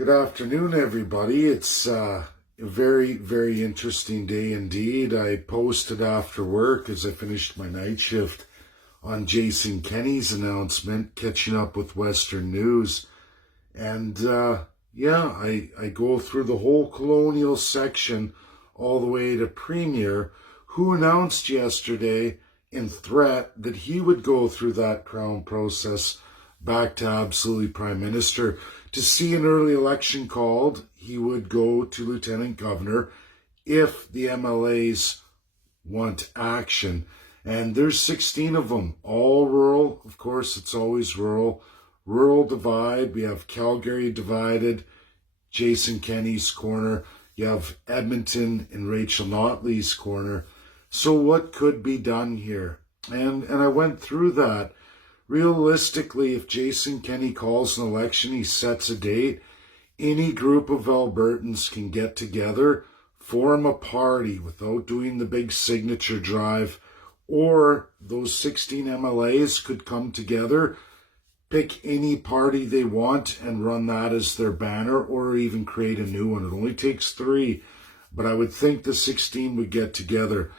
Good afternoon, everybody. It's a very, very interesting day indeed. I posted after work as I finished my night shift on Jason Kenney's announcement, catching up with Western News. And I go through the whole colonial section all the way to Premier, who announced yesterday in threat that he would go through that Crown process back to absolutely Prime Minister. To see an early election called, he would go to Lieutenant Governor if the MLAs want action. And there's 16 of them, all rural. Of course, it's always rural. Rural divide. We have Calgary divided, Jason Kenney's corner. You have Edmonton in Rachel Notley's corner. So what could be done here? And I went through that. Realistically, if Jason Kenney calls an election, he sets a date, any group of Albertans can get together, form a party without doing the big signature drive, or those 16 MLAs could come together, pick any party they want and run that as their banner, or even create a new one. It only takes 3, but I would think the 16 would get together.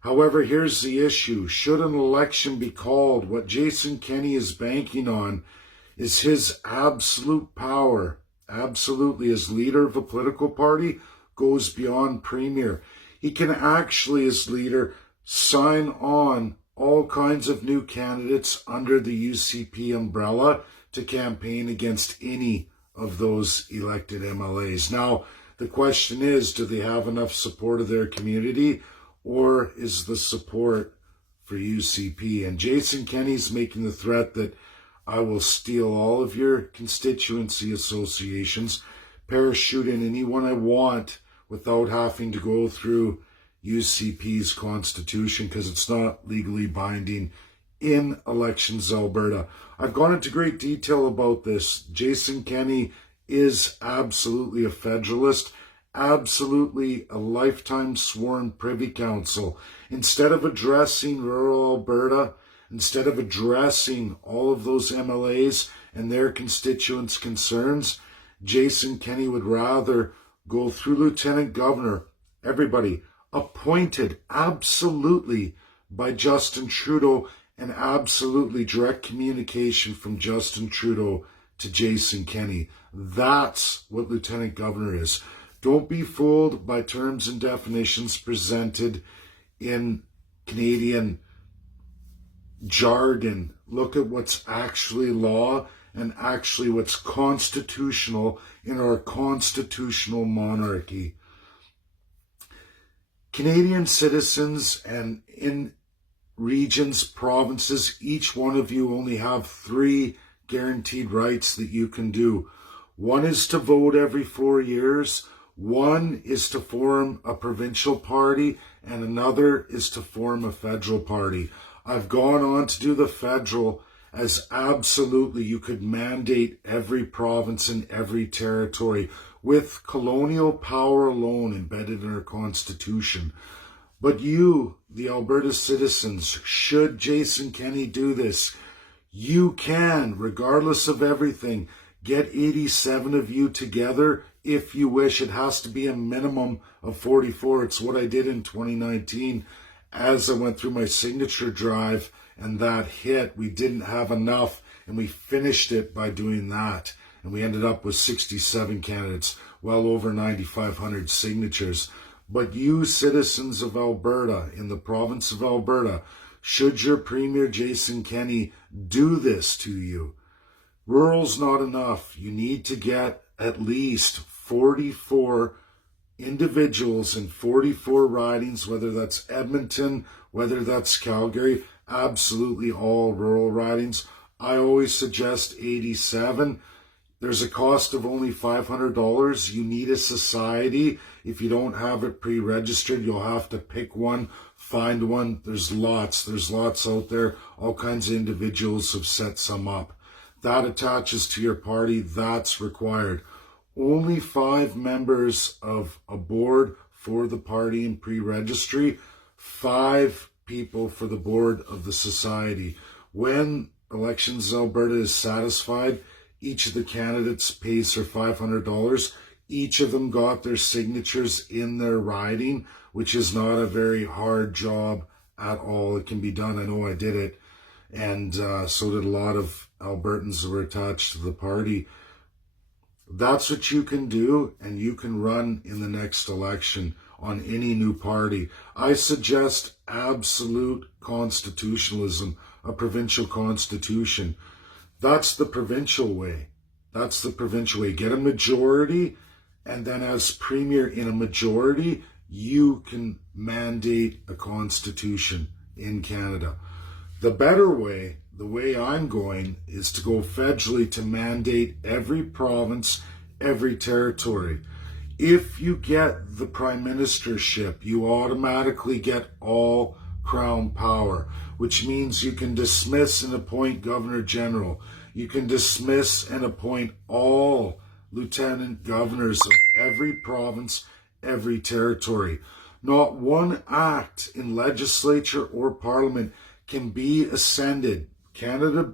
However, here's the issue. Should an election be called, what Jason Kenney is banking on is his absolute power, absolutely, as leader of a political party, goes beyond Premier. He can actually, as leader, sign on all kinds of new candidates under the UCP umbrella to campaign against any of those elected MLAs. Now, the question is, do they have enough support of their community? Or is the support for UCP? And Jason Kenney's making the threat that I will steal all of your constituency associations, parachute in anyone I want without having to go through UCP's constitution because it's not legally binding in Elections Alberta. I've gone into great detail about this. Jason Kenney is absolutely a federalist, absolutely a lifetime sworn Privy Council. Instead of addressing rural Alberta, instead of addressing all of those MLAs and their constituents' concerns, Jason Kenney would rather go through Lieutenant Governor, everybody, appointed absolutely by Justin Trudeau, and absolutely direct communication from Justin Trudeau to Jason Kenney. That's what Lieutenant Governor is. Don't be fooled by terms and definitions presented in Canadian jargon. Look at what's actually law and actually what's constitutional in our constitutional monarchy. Canadian citizens and in regions, provinces, each one of you only have 3 guaranteed rights that you can do. One is to vote every 4 years. One is to form a provincial party, and another is to form a federal party. I've gone on to do the federal, as absolutely you could mandate every province and every territory with colonial power alone embedded in our constitution. But you, the Alberta citizens, should Jason Kenney do this, you can, regardless of everything, get 87 of you together. If you wish, it has to be a minimum of 44. It's what I did in 2019 as I went through my signature drive, and that hit. We didn't have enough, and we finished it by doing that. And we ended up with 67 candidates, well over 9,500 signatures. But you, citizens of Alberta, in the province of Alberta, should your Premier Jason Kenney do this to you, rural's not enough. You need to get at least 44 individuals in 44 ridings, whether that's Edmonton, whether that's Calgary, absolutely all rural ridings. I always suggest 87. There's a cost of only $500. You need a society. If you don't have it pre-registered, you'll have to pick one, find one. There's lots out there. All kinds of individuals have set some up. That attaches to your party. That's required. Only 5 members of a board for the party in pre-registry, 5 people for the board of the society. When Elections Alberta is satisfied, Each of the candidates pays their $500. Each of them got their signatures in their riding, which is not a very hard job at all. It can be done. I know I did it. And so did a lot of Albertans who were attached to the party. That's what you can do, and you can run in the next election on any new party. I suggest absolute constitutionalism, a provincial constitution. That's the provincial way. That's the provincial way. Get a majority, and then as premier in a majority, you can mandate a constitution in Canada. The better way, the way I'm going, is to go federally to mandate every province, every territory. If you get the prime ministership, you automatically get all crown power, which means you can dismiss and appoint governor general. You can dismiss and appoint all lieutenant governors of every province, every territory. Not one act in legislature or parliament can be ascended. Canada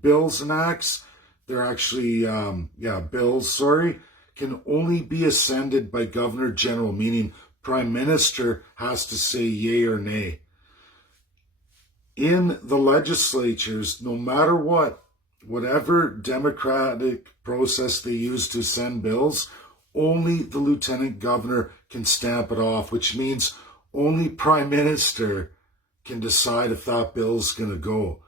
bills and acts, they're actually, bills, can only be ascended by Governor General, meaning Prime Minister has to say yay or nay. In the legislatures, no matter what, whatever democratic process they use to send bills, only the Lieutenant Governor can stamp it off, which means only Prime Minister can decide if that bill's going to go.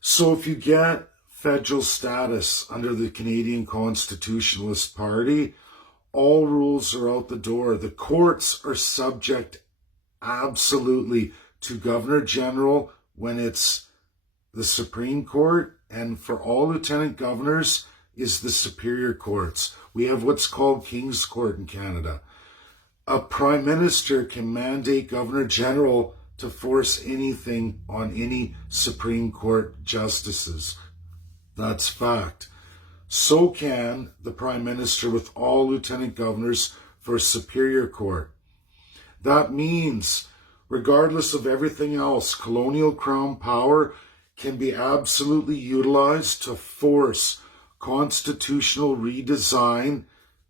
So if you get federal status under the Canadian Constitutionalist Party, all rules are out the door. The courts are subject absolutely to Governor General when it's the Supreme Court, and for all lieutenant governors is the Superior Courts. We have what's called King's Court in Canada. A Prime Minister can mandate Governor General to force anything on any Supreme Court justices. That's fact. So can the Prime Minister with all lieutenant governors for Superior Court. That means, regardless of everything else, colonial crown power can be absolutely utilized to force constitutional redesign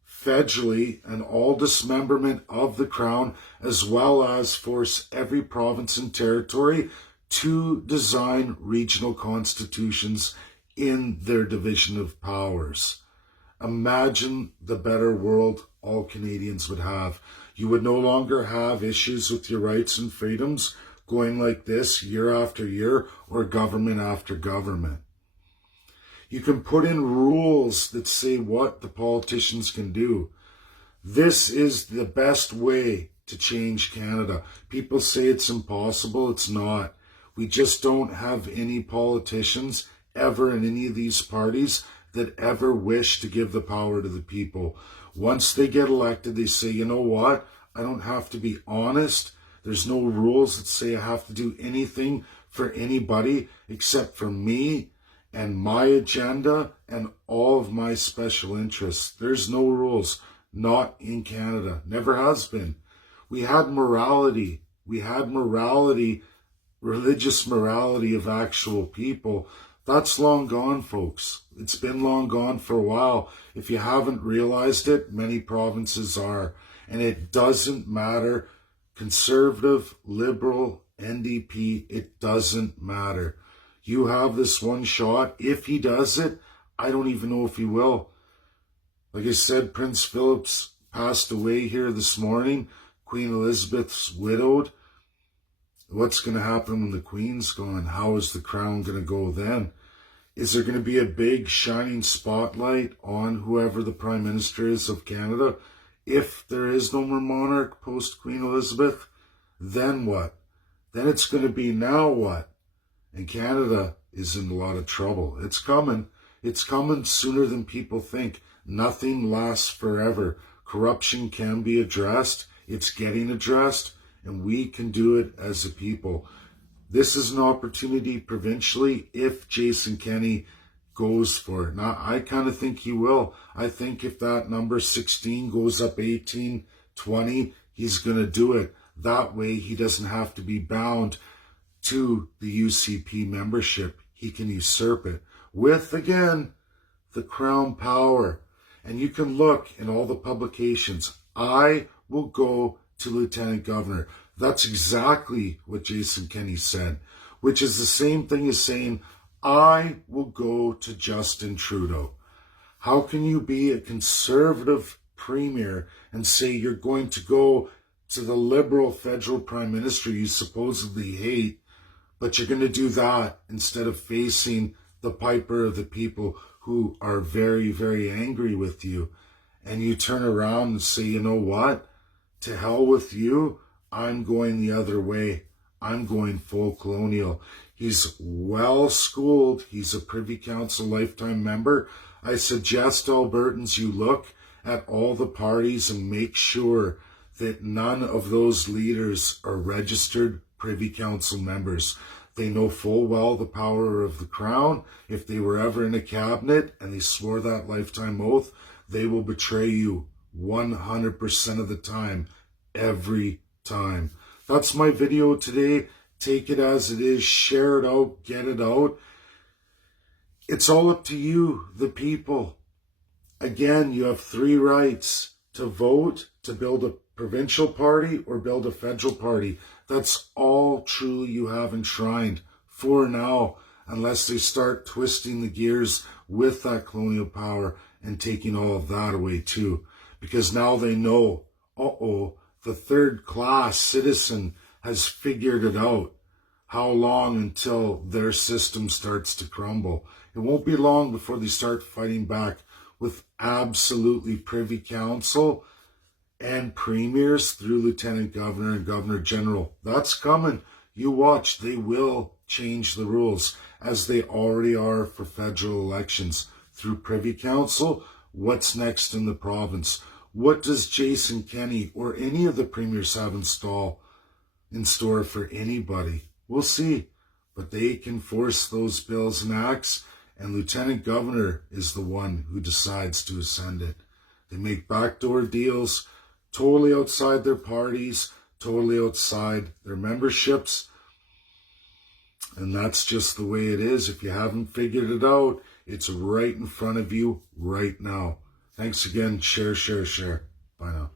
federally and all dismemberment of the crown, as well as force every province and territory to design regional constitutions in their division of powers. Imagine the better world all Canadians would have. You would no longer have issues with your rights and freedoms going like this year after year or government after government. You can put in rules that say what the politicians can do. This is the best way to change Canada. People say it's impossible. It's not. We just don't have any politicians ever in any of these parties that ever wish to give the power to the people. Once they get elected, they say, you know what? I don't have to be honest. There's no rules that say I have to do anything for anybody except for me and my agenda and all of my special interests. There's no rules. Not in Canada. Never has been. We had morality. We had morality, religious morality of actual people. That's long gone, folks. It's been long gone for a while. If you haven't realized it, many provinces are. And it doesn't matter. Conservative, liberal, NDP, it doesn't matter. You have this one shot. If he does it, I don't even know if he will. Like I said, Prince Philip's passed away here this morning. Queen Elizabeth's widowed. What's going to happen when the Queen's gone? How is the crown going to go then? Is there going to be a big shining spotlight on whoever the Prime Minister is of Canada? If there is no more monarch post Queen Elizabeth, then what? Then it's going to be now what? And Canada is in a lot of trouble. It's coming. It's coming sooner than people think. Nothing lasts forever. Corruption can be addressed. It's getting addressed, and we can do it as a people. This is an opportunity provincially if Jason Kenney goes for it. Now, I kind of think he will. I think if that number 16 goes up 18, 20, he's going to do it. That way, he doesn't have to be bound to the UCP membership. He can usurp it with, again, the crown power. And you can look in all the publications. I will go to Lieutenant Governor. That's exactly what Jason Kenney said, which is the same thing as saying, I will go to Justin Trudeau. How can you be a conservative premier and say you're going to go to the liberal federal prime minister you supposedly hate, but you're going to do that instead of facing the piper of the people who are very, very angry with you? And you turn around and say, you know what? To hell with you. I'm going the other way. I'm going full colonial. He's well schooled. He's a Privy Council lifetime member. I suggest Albertans you look at all the parties and make sure that none of those leaders are registered Privy Council members. They know full well the power of the crown. If they were ever in a cabinet and they swore that lifetime oath, they will betray you 100% of the time, every time. That's my video today. Take it as it is, share it out, get it out. It's all up to you, the people. Again, you have 3 rights: to vote, to build a provincial party, or build a federal party. That's all truly you have enshrined for now, unless they start twisting the gears with that colonial power and taking all of that away too. Because now they know, the third-class citizen has figured it out. How long until their system starts to crumble? It won't be long before they start fighting back with absolutely Privy Council and premiers through Lieutenant Governor and Governor General. That's coming. You watch. They will change the rules, as they already are for federal elections. Through Privy Council, what's next in the province? What does Jason Kenney or any of the premiers have in store for anybody? We'll see. But they can force those bills and acts, and Lieutenant Governor is the one who decides to ascend it. They make backdoor deals, totally outside their parties, totally outside their memberships. And that's just the way it is. If you haven't figured it out, it's right in front of you right now. Thanks again. Share. Bye now.